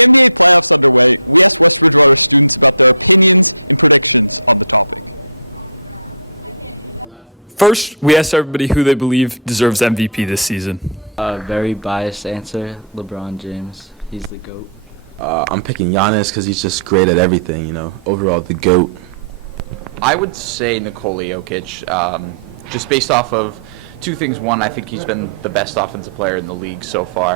the NBA playoffs underway, we asked West Bridgewater students about their opinions and predictions on the topic. First, we asked everybody who they believe deserves MVP this season. Very biased answer, LeBron James. He's the GOAT. I'm picking Giannis because he's just great at everything, overall the GOAT. I would say Nikola Jokic, just based off of two things. One, I think he's been the best offensive player in the league so far.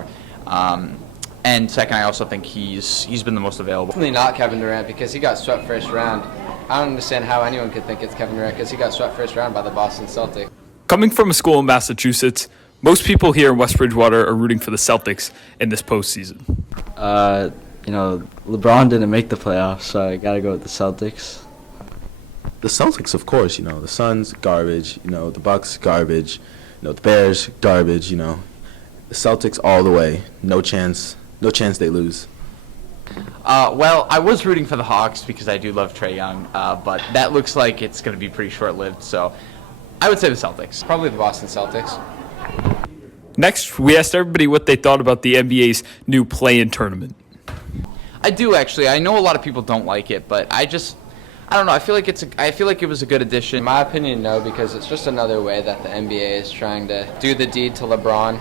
And second, I also think he's been the most available. Definitely not Kevin Durant because he got swept first round. I don't understand how anyone could think of Kevin Durant because he got swept first round by the Boston Celtics. Coming from a school in Massachusetts, most people here in West Bridgewater are rooting for the Celtics in this postseason. LeBron didn't make the playoffs, so I gotta go with the Celtics. The Celtics, of course, the Suns, garbage, Bucks, garbage, Bears, garbage, The Celtics all the way. No chance they lose. Well, I was rooting for the Hawks because I do love Trae Young, but that looks like it's going to be pretty short-lived, so I would say the Celtics. Probably the Boston Celtics. Next, we asked everybody what they thought about the NBA's new play-in tournament. I do actually. I know a lot of people don't like it, but I don't know. I feel like it was a good addition. In my opinion, no, because it's just another way that the NBA is trying to do the deed to LeBron.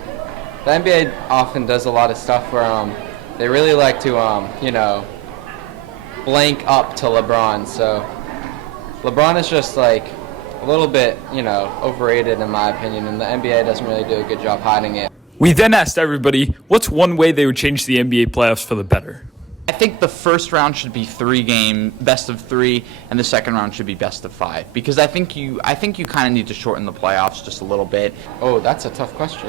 The NBA often does a lot of stuff where they really like to blank up to LeBron. So LeBron is just like a little bit overrated in my opinion. And the NBA doesn't really do a good job hiding it. We then asked everybody what's one way they would change the NBA playoffs for the better. I think the first round should be 3-game, best of 3, and the second round should be best of 5. Because I think you kind of need to shorten the playoffs just a little bit. Oh, that's a tough question.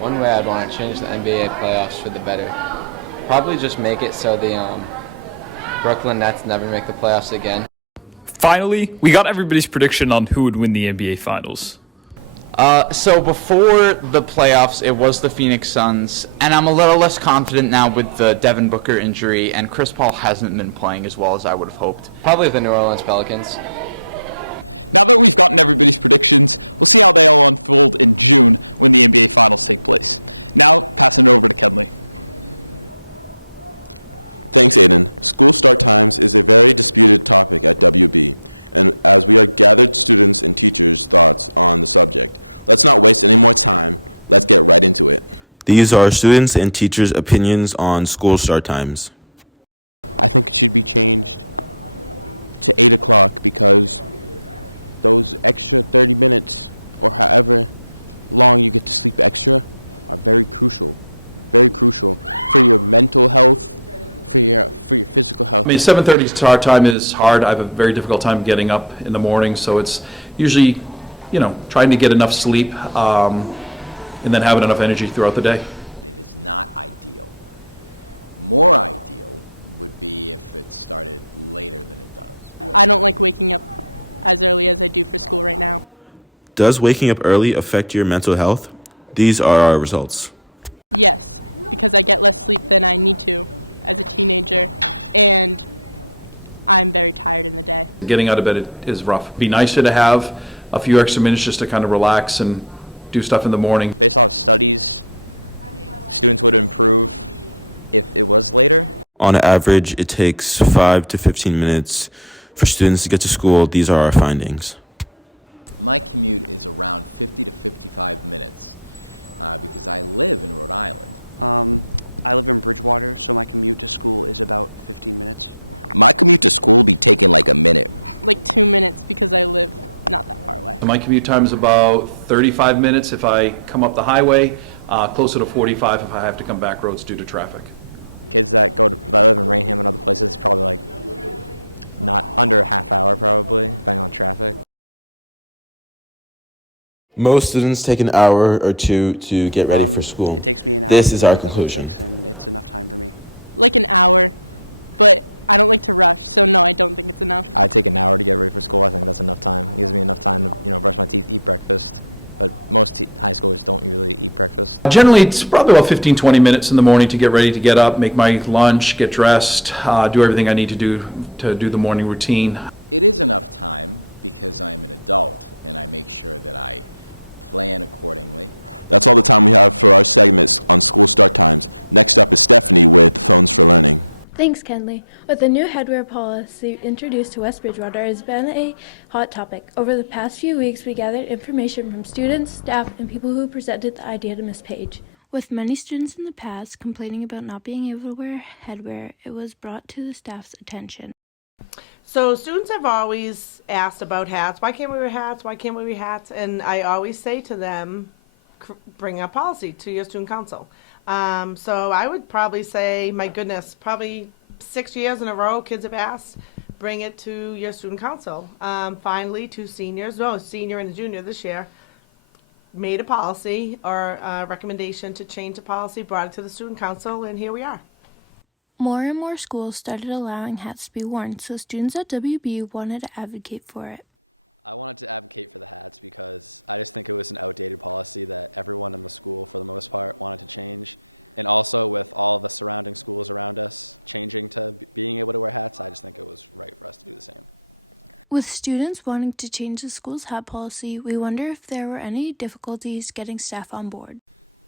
One way I'd want to change the NBA playoffs for the better. Probably just make it so the Brooklyn Nets never make the playoffs again. Finally, we got everybody's prediction on who would win the NBA Finals. So before the playoffs, it was the Phoenix Suns, and I'm a little less confident now with the Devin Booker injury, and Chris Paul hasn't been playing as well as I would have hoped. Probably the New Orleans Pelicans. Now that we've gotten everybody's predictions, we'll see how they all unfold in June when the NBA Finals take place. Now, passing it over to Kenley. Thanks, Aiden. School start times is a very disputed topic at WB, and as we are gathered students' and teachers' thoughts on the subject, let's not waste any more time. Let's get right into it. These are students' and teachers' opinions on school start times. I think it should be changed to 8 o'clock because those extra 30 minutes or however long you get to sleep extra are very crucial for your mental health, for your physical health. 7:30 start time is hard. I have a very difficult time getting up in the morning, so it's usually, trying to get enough sleep and then having enough energy throughout the day. It is not ideal. More ideal would be if it started later than it does. I don't like waking up as early as I do for school right now. Does waking up early affect your mental health? These are our results. Yes, because I get less sleep than I need to as a teenager, and I'm very tired in the day. Getting out of bed is rough. It'd be nicer to have a few extra minutes just to kind of relax and do stuff in the morning. Based off studies, students would improve if it was later. On average, it takes 5 to 15 minutes for students to get to school. These are our findings. My commute is around 50 to 55 minutes because I live in Rhode Island. I live in Bridgewater, so my commute to school is about 15 minutes. My commute to school be taking like a minute. Like 2 minutes because I live not that far away. My commute time is about 35 minutes if I come up the highway, closer to 45 if I have to come back roads due to traffic. Kids that live in Rainham and other places, probably like not under a half hour probably, depending on traffic. Most students take an hour or two to get ready for school. It takes me an hour. This to is our wake up at conclusion. 6, and it's enough time for me. Like an hour, but I don't like to rush, so no, I don't think it's enough. I take an hour to get ready for school. I think that's enough time. It gives me enough time to, brush my teeth, eat breakfast. But most high schoolers don't really eat breakfast. Generally, it's probably about 15-20 minutes in the morning to get ready to get up, make my lunch, get dressed, do everything I need to do the morning routine. It is enough time because I'm an adult and I make sure that I plan accordingly. That's all the time we have for our segments on school start times. Next up is Stephanie with Phones for Learning. Thanks, Kenley. With the new headwear policy introduced to West Bridgewater, it has been a hot topic. Over the past few weeks, we gathered information from students, staff, and people who presented the idea to Ms. Page. With many students in the past complaining about not being able to wear headwear, it was brought to the staff's attention. So students have always asked about hats. Why can't we wear hats? Why can't we wear hats? And I always say to them, bring a policy to your student council. So I would probably say, my goodness, probably 6 years in a row, kids have asked, bring it to your student council. Finally, senior and junior this year, made a policy or a recommendation to change the policy, brought it to the student council, and here we are. More and more schools started allowing hats to be worn, so students at WB wanted to advocate for it. I wanted to advocate for the hats because I just think it was an outdated policy that everyone in the school, for the most part, wanted to change. And also with all the surrounding schools around us changing to being able to wear hats, I just think it was right for us to do the same. With students wanting to change the school's hat policy, we wonder if there were any difficulties getting staff on board.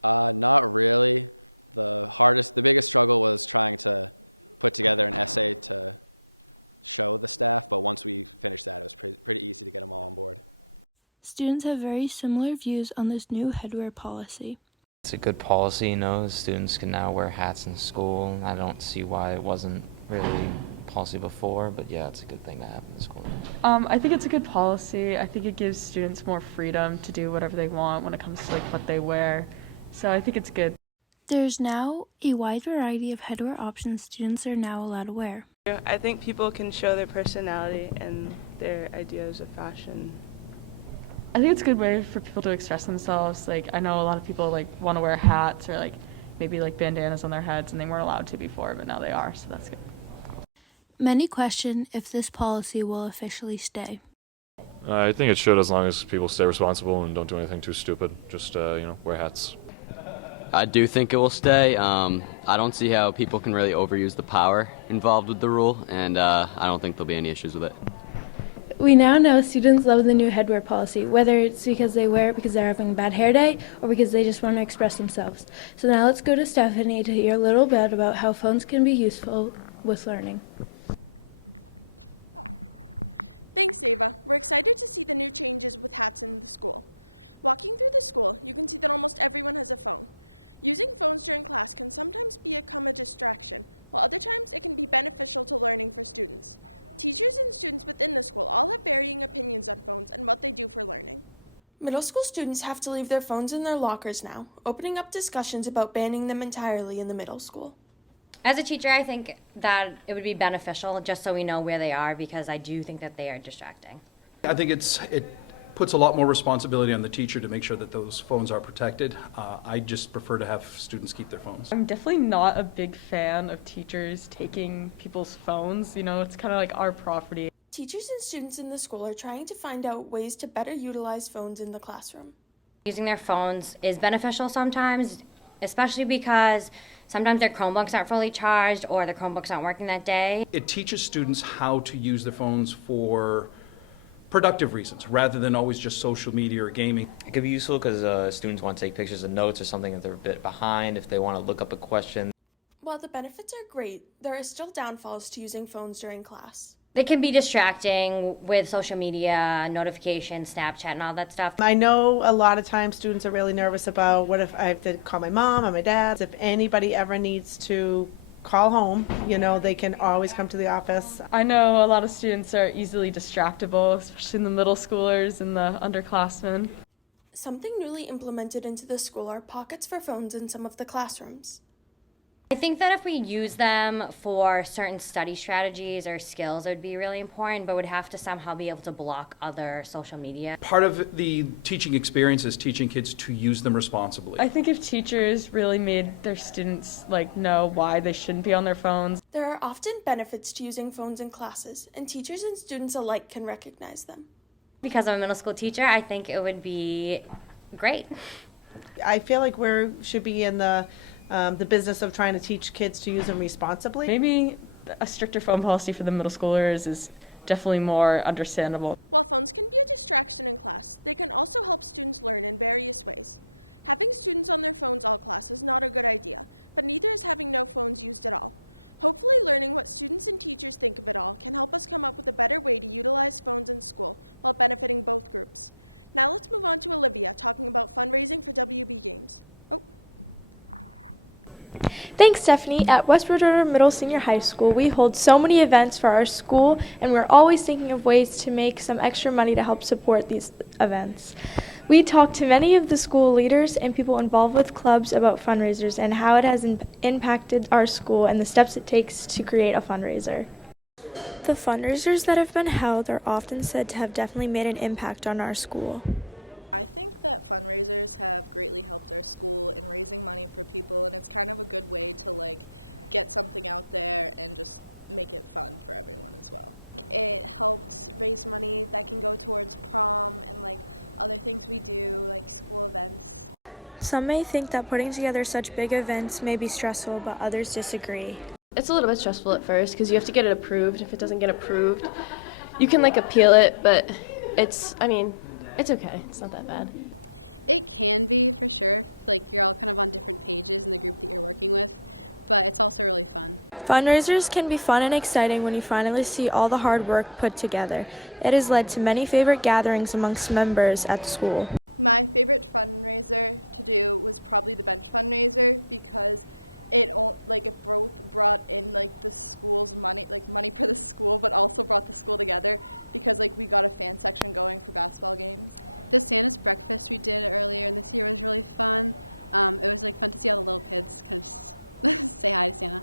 Not really. The biggest struggle was trying to put together an essay to show the staff, but once we finished that, it was pretty easy to get them all on board. Students have very similar views on this new headwear policy. It's a good policy, students can now wear hats in school. I don't see why it wasn't really possible before, but yeah, I think it's a good policy. I think it gives students more freedom to do whatever they want when it comes to what they wear. So I think it's good. There's now a wide variety of headwear options students are now allowed to wear. I think people can show their personality and their ideas of fashion. I think it's a good way for people to express themselves. I know a lot of people want to wear a hat or maybe bandanas on their heads, and they weren't allowed to before, but now they are. So that's good. Many question if this policy will officially stay. I think it should, as long as people stay responsible and don't do anything too stupid. Just wear hats. I do think it will stay. I don't see how people can really overuse the power involved with the rule, and I don't think there'll be any issues with it. We now know students love the new headwear policy, whether it's because they wear it because they're having a bad hair day or because they just want to express themselves. So now let's go to Stephanie to hear a little bit about how phones can be useful with learning. Thanks, Ava. We're excited to see the new changes with hats in the school. Walking through the school, you can see that almost everyone has a phone. Using phones during class can sometimes become a distraction, while other times it can be beneficial to learning for students. Teachers and students within the school all have varying opinions on phones and what they do for learning. Middle school students have to leave their phones in their lockers now, opening up discussions about banning them entirely in the middle school. As a teacher, I think that it would be beneficial just so we know where they are, because I do think that they are distracting. I think it puts a lot more responsibility on the teacher to make sure that those phones are protected. I just prefer to have students keep their phones. I'm definitely not a big fan of teachers taking people's phones. It's kind of like our property. Teachers and students in the school are trying to find out ways to better utilize phones in the classroom. Using their phones is beneficial sometimes, especially because sometimes their Chromebooks aren't fully charged or the Chromebooks aren't working that day. It teaches students how to use their phones for productive reasons, rather than always just social media or gaming. It could be useful because students want to take pictures of notes or something if they're a bit behind, if they want to look up a question. While the benefits are great, there are still downfalls to using phones during class. They can be distracting with social media, notifications, Snapchat, and all that stuff. I know a lot of times students are really nervous about what if I have to call my mom or my dad. If anybody ever needs to call home, they can always come to the office. I know a lot of students are easily distractible, especially in the middle schoolers and the underclassmen. Something newly implemented into the school are pockets for phones in some of the classrooms. I think that if we use them for certain study strategies or skills, it would be really important, but would have to somehow be able to block other social media. Part of the teaching experience is teaching kids to use them responsibly. I think if teachers really made their students know why they shouldn't be on their phones. There are often benefits to using phones in classes, and teachers and students alike can recognize them. Because I'm a middle school teacher, I think it would be great. I feel like we should be in the business of trying to teach kids to use them responsibly. Maybe a stricter phone policy for the middle schoolers is definitely more understandable. While phones can be a distraction in class, they can also help students learn in various ways. Having students on their phones all class is not a good idea, but neither is having no phones used at all. Hopefully, learning what students and teachers think of it all can help us come up with a better way to utilize phones in school while benefiting both groups. Now let's move on to Olivia talking about fundraising for WB Games. Thanks, Stephanie. At West Bridgewater Middle Senior High School, we hold so many events for our school, and we're always thinking of ways to make some extra money to help support these events. We talked to many of the school leaders and people involved with clubs about fundraisers and how it has impacted our school and the steps it takes to create a fundraiser. The fundraisers that have been held are often said to have definitely made an impact on our school. I think that fundraisers have greatly helped our school in raising money for people, and it's kind of a good way to get something out there and just make it fun for everyone as well. It helps raise money that can go towards prom and other things we do, like school events. Some may think that putting together such big events may be stressful, but others disagree. It's a little bit stressful at first because you have to get it approved. If it doesn't get approved, you can appeal it, but it's okay. It's not that bad. It can be, for sure. You're all kind of on different pages in the group that you're working with, but it's also really fun. Fundraisers can be fun and exciting when you finally see all the hard work put together. It has led to many favorite gatherings amongst members at the school. My favorite fundraiser to do was probably the bench fundraiser because it both brought in the school's money, money for the school, but also brought the school together because we got a fan section going for basketball games. The Santa's breakfast we did earlier in this year was really fun. It was fun to see all the little kids kind of just say hi to Santa.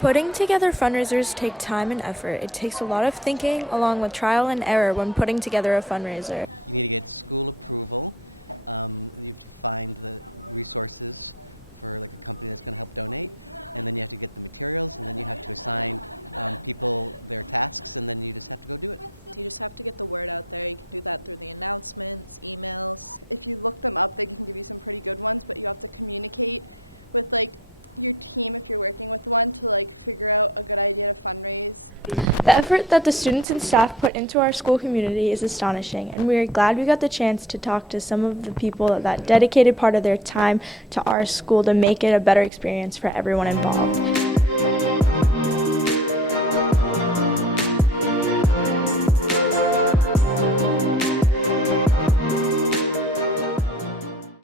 Putting together fundraisers take time and effort. It takes a lot of thinking along with trial and error when putting together a fundraiser. You need to get school approval. You have to find the resources for a company that's going to help donate, and then you have to get the materials, and then you have to assign people their tasks, and then you just have to go do it. You just have to get the word out there. You can do that through the announcements, emails. If you look them up, they can give you some pretty good ones, but you have to communicate with your team if you're working with one to figure out a good idea to fundraise. The effort that the students and staff put into our school community is astonishing, and we are glad we got the chance to talk to some of the people that dedicated part of their time to our school to make it a better experience for everyone involved.